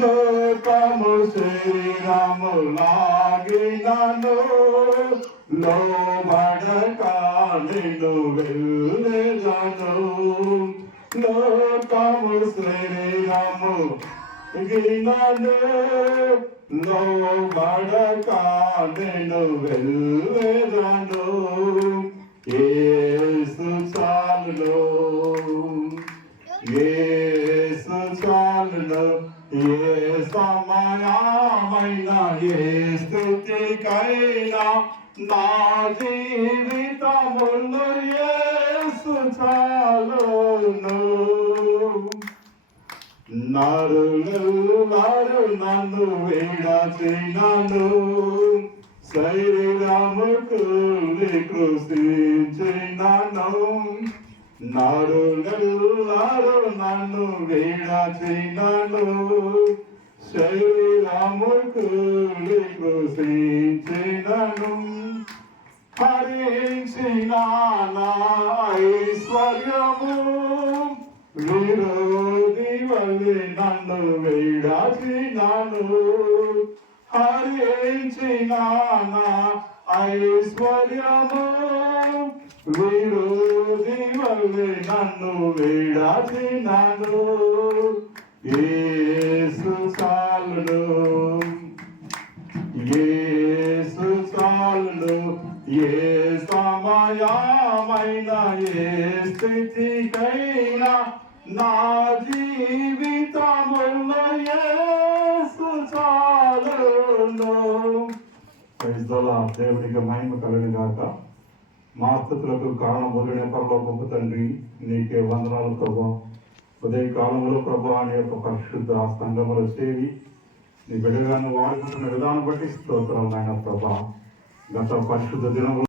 లోకము శరీరము లాగినను లోబడక నిన్ను వెళ్ళెదను. లోకము శరీరము గినను లోబడక నిన్ను వెళ్ళెదను. యేసు చాలును, యేసు చాలును. ఏ సమయమైన ఏ స్థితికైనా నా జీవితములో యేసు చాలును. నరులెల్లరు నన్ను విడచినను శరీరముకు కృషించినను. నరులెల్లరు నన్ను విడచినను శరీరముకు కృషించినను. హరించిన నా ఐశ్వర్యము విరోధి వలె నన్ను విడచినను. హరించిన నా ఐశ్వర్యము విరోధి వలె నన్ను విడచినను. యేసు చాలును, యేసు చాలును. ఏ సమయమైన ఏ స్థితికైనా నా జీవితములో యేసు చాలును. దేవుడికి మహిమ కలుగును గాక. మా స్థుతులకు కారణమూలిన పరలోకపు తండ్రి, నీకే వందనాలు ప్రభా. ఉదయ కాలంలో ప్రభా నీ యొక్క పరిశుద్ధ సంఘములో చేరి నీ బిడ్డగాను వాడుకుంటున్న విధానం బట్టి స్తోత్రాలు నాయన ప్రభా. గత పరిశుద్ధ దినములు